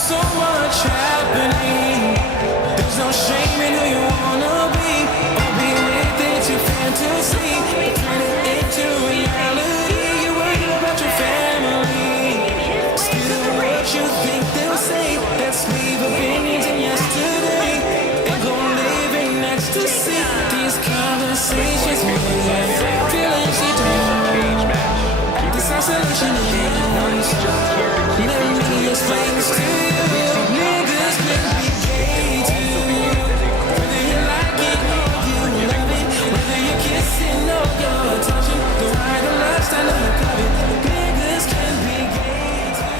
So much happening. There's no shame in who you wanna be. Or be with it, your fantasy. Turn it into reality. You worry about your family. Scared of what you think they'll say. Let's leave opinions in yesterday and go live in ecstasy. These conversations feel like feelings you don't. This isolation is let me explain this to you. Niggas can be gay too. Whether you like it or you love it, whether you're kissing or you're touching, the right or left, I know you love it. Niggas can be gay too.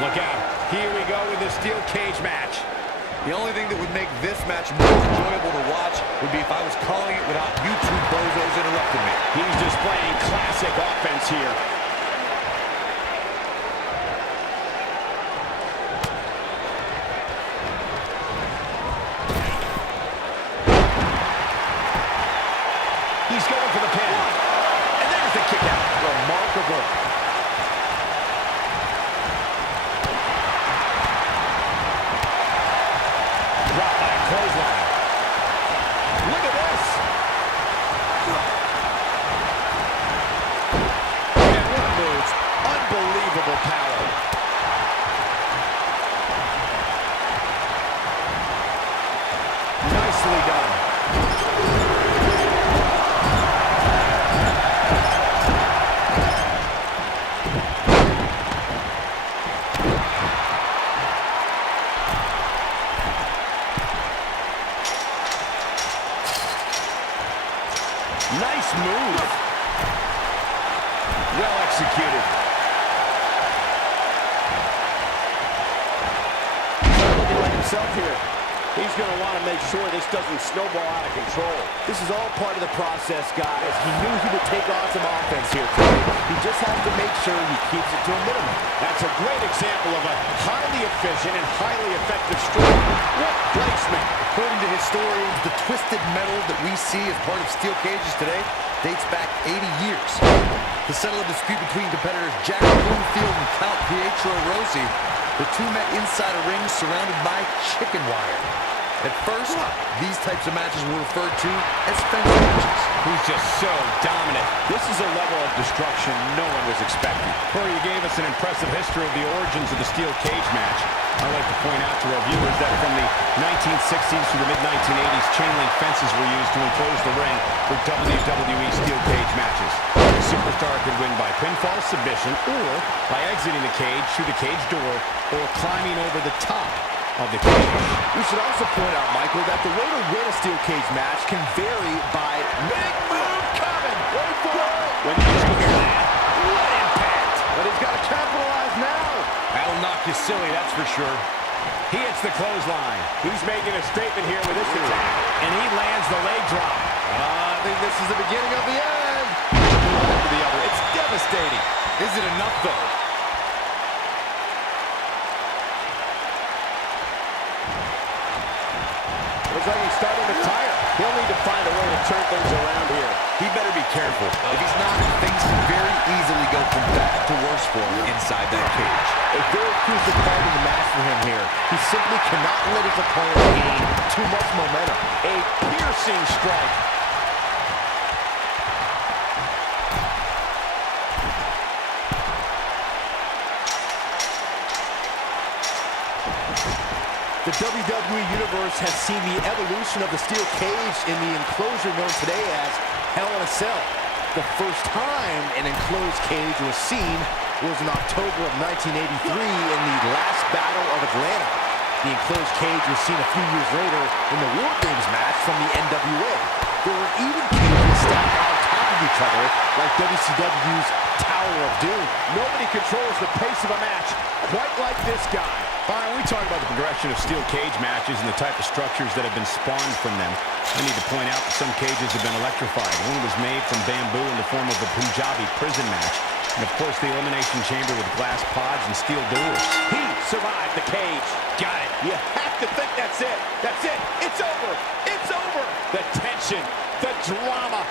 Look out. Here we go with the steel cage match. The only thing that would make this match more enjoyable to watch would be if I was calling it without you two bozos interrupting me. He's displaying classic offense here. He's going for the pin. And there's the kick out. Remarkable. Drop by clothesline. Look at this. And what moves. Unbelievable power. Nicely done. Nice move. Well executed. Looking like himself here. He's going to want to make sure this doesn't snowball out of control. This is all part of the process, guys. He knew he would take on some offense here today. He just has to make sure he keeps it to a minimum. That's a great example of a highly efficient and highly effective strike. What placement. According to historians, the twisted metal that we see as part of steel cages today dates back 80 years. To settle a dispute between competitors Jack Bloomfield and Count Pietro Rossi, the two met inside a ring surrounded by chicken wire. At first, these types of matches were referred to as fence matches. He's just so dominant. This is a level of destruction no one was expecting. Corey, you gave us an impressive history of the origins of the steel cage match. I'd like to point out to our viewers that from the 1960s to the mid-1980s, chain link fences were used to enclose the ring for WWE steel cage matches. The superstar could win by pinfall submission or by exiting the cage through the cage door or climbing over the top of the cage. We should also point out, Michael, that the way to win a steel cage match can vary by big move coming. Wait for it. When did you hear that? What impact. But he's got to capitalize now. That'll knock you silly, that's for sure. He hits the clothesline. He's making a statement here with this attack. And he lands the leg drop. I think this is the beginning of the end. One after the other. It's devastating. Is it enough, though? Looks like he's starting to tire. He'll need to find a way to turn things around here. He better be careful. If he's not, things can very easily go from bad to worse for him inside that cage. A very crucial part of the match for him here. He simply cannot let his opponent gain too much momentum. A piercing strike. The WWE Universe has seen the evolution of the steel cage in the enclosure known today as Hell in a Cell. The first time an enclosed cage was seen was in October of 1983 in the last Battle of Atlanta. The enclosed cage was seen a few years later in the War Games match from the NWA. There were even cages stacked on top of each other, like WCW's Tower of Doom. Nobody controls the pace of a match quite like this guy. Byron, we talk about the progression of steel cage matches and the type of structures that have been spawned from them. I need to point out that some cages have been electrified. One was made from bamboo in the form of a Punjabi prison match. And of course, the Elimination Chamber with glass pods and steel doors. He survived the cage. Got it. You have to think that's it. That's it. It's over. It's over. The tension, the drama,